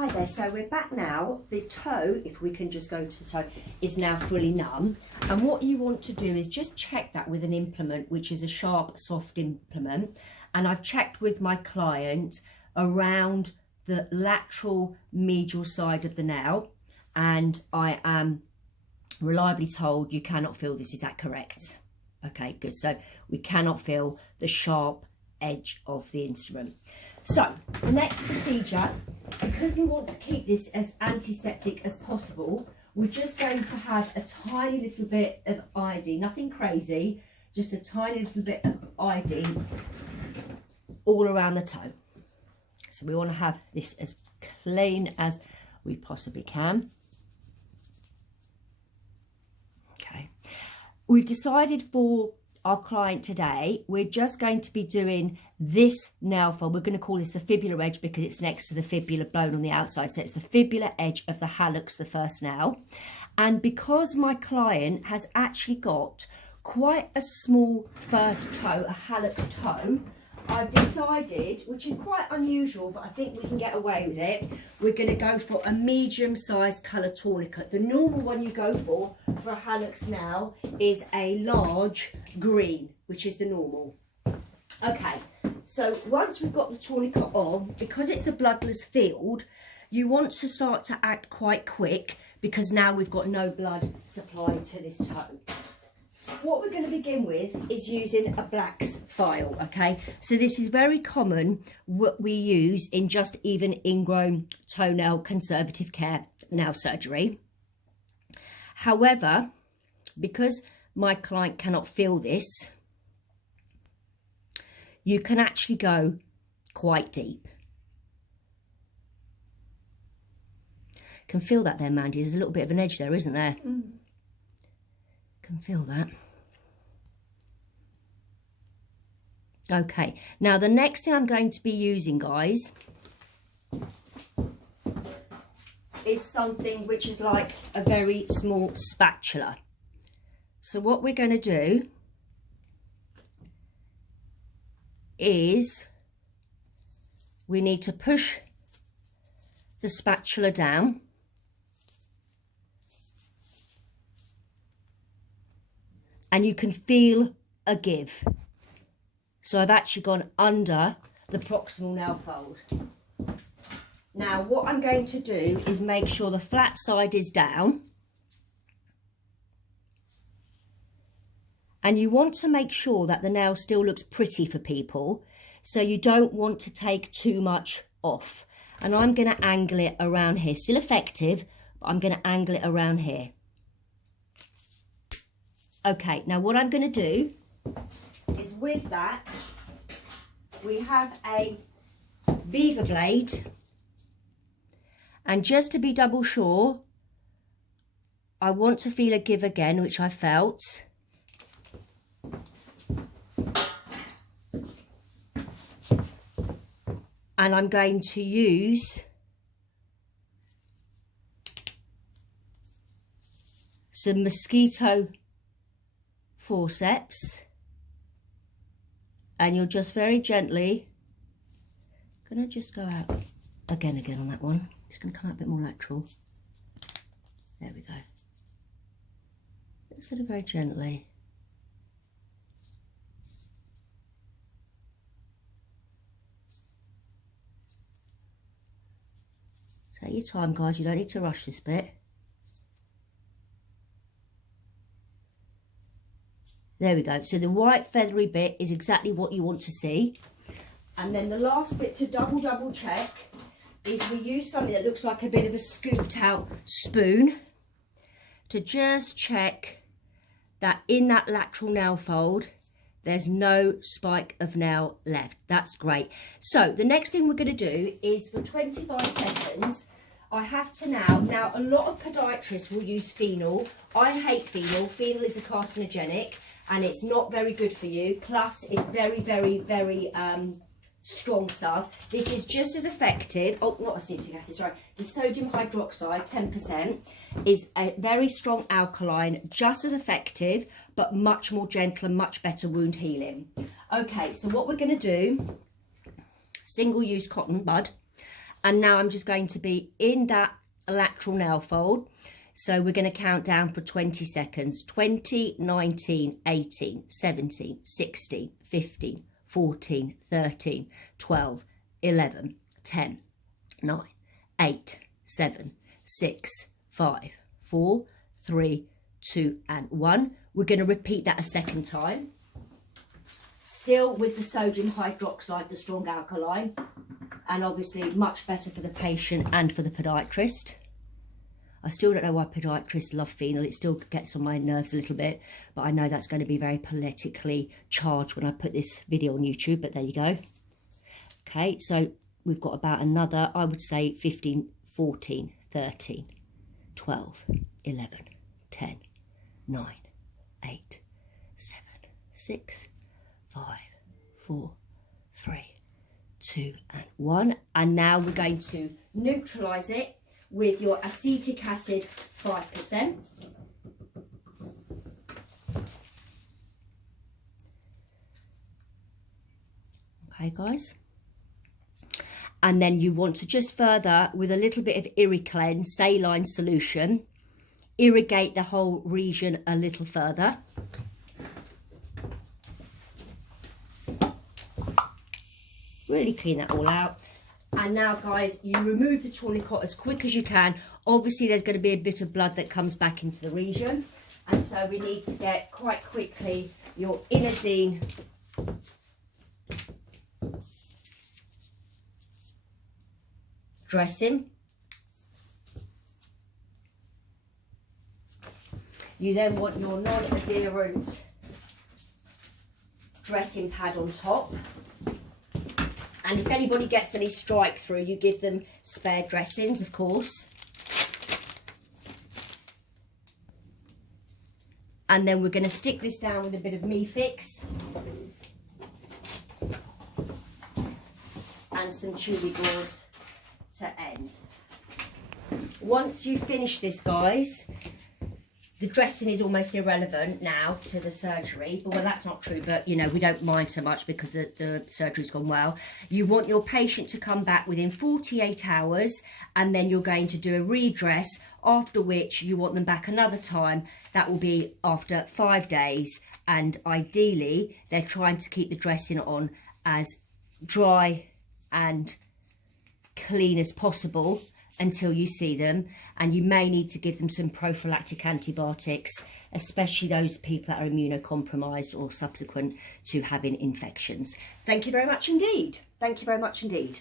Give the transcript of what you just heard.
Hi there, so we're back now. The toe, if we can just go to the toe, is now fully numb. And what you want to do is just check that with an implement, which is a sharp, soft implement. And I've checked with my client around the lateral medial side of the nail. And I am reliably told you cannot feel this. Is that correct? Okay, good. So we cannot feel the sharp edge of the instrument. So the next procedure, because we want to keep this as antiseptic as possible, we're just going to have a tiny little bit of iodine, nothing crazy, just a tiny little bit of iodine all around the toe. So we want to have this as clean as we possibly can. Okay, we've decided for our client today, we're just going to be doing this nail file. We're going to call this the fibula edge because it's next to the fibula bone on the outside. So it's the fibula edge of the hallux, the first nail. And because my client has actually got quite a small first toe, a hallux toe, I've decided, which is quite unusual, but I think we can get away with it, we're going to go for a medium-sized colour tourniquet. The normal one you go for a hallux nail is a large green, which is the normal. Okay, so once we've got the tourniquet on, because it's a bloodless field, you want to start to act quite quick because now we've got no blood supply to this toe. What we're going to begin with is using a Black's file, okay? So this is very common, what we use in just even ingrown toenail conservative care nail surgery. However, because my client cannot feel this, you can actually go quite deep. Can feel that there, Mandy. There's a little bit of an edge there, isn't there? Can feel that. Okay, now the next thing I'm going to be using, guys, is something which is like a very small spatula. So what we're going to do is we need to push the spatula down. And you can feel a give. So I've actually gone under the proximal nail fold. Now what I'm going to do is make sure the flat side is down. And you want to make sure that the nail still looks pretty for people. So you don't want to take too much off. And I'm going to angle it around here. Still effective, but I'm going to angle it around here. Okay, now what I'm going to do is with that, we have a beaver blade. And just to be double sure, I want to feel a give again, which I felt. And I'm going to use some mosquito forceps, and you're just very gently gonna just go out again on that one. Just gonna come out a bit more lateral. There we go. Just sort of very gently. Take your time, guys. You don't need to rush this bit. There we go. So the white feathery bit is exactly what you want to see. And then the last bit to double check is we use something that looks like a bit of a scooped out spoon to just check that in that lateral nail fold, there's no spike of nail left. That's great. So the next thing we're going to do is for 25 seconds, I have to now a lot of podiatrists will use phenol. I hate phenol. Phenol is a carcinogenic and it's not very good for you. Plus it's very strong stuff. This is just as effective. Oh, not acetic acid, sorry. The sodium hydroxide, 10%, is a very strong alkaline, just as effective, but much more gentle and much better wound healing. Okay, so what we're going to do, single-use cotton bud, And now I'm just going to be in that lateral nail fold. So we're going to count down for 20 seconds. 20, 19, 18, 17, 16, 15, 14, 13, 12, 11, 10, 9, 8, 7, 6, 5, 4, 3, 2 and 1. We're going to repeat that a second time. Still with the sodium hydroxide, the strong alkaline, and obviously much better for the patient and for the podiatrist. I still don't know why podiatrists love phenol. It still gets on my nerves a little bit, but I know that's going to be very politically charged when I put this video on YouTube, but there you go. Okay, so we've got about another, I would say 15, 14, 13, 12, 11, 10, 9, 8, 7, 6, 5, 4, 3, 2 and 1. And now we're going to neutralise it with your acetic acid 5%. Okay, guys. And then you want to just further, with a little bit of Irriclen saline solution, irrigate the whole region a little further. Really clean that all out. And now, guys, you remove the tourniquet as quick as you can. Obviously, there's going to be a bit of blood that comes back into the region. And so we need to get quite quickly your inosine dressing. You then want your non-adherent dressing pad on top. And if anybody gets any strike through, you give them spare dressings, of course. And then we're going to stick this down with a bit of Me-Fix. And some chewy gauze to end. Once you finish this, guys, the dressing is almost irrelevant now to the surgery. Well, that's not true, but, you know, we don't mind so much because the surgery's gone well. You want your patient to come back within 48 hours, and then you're going to do a redress, after which you want them back another time. That will be after 5 days, and ideally, they're trying to keep the dressing on as dry and clean as possible until you see them, and you may need to give them some prophylactic antibiotics, especially those people that are immunocompromised or subsequent to having infections. Thank you very much indeed. Thank you very much indeed.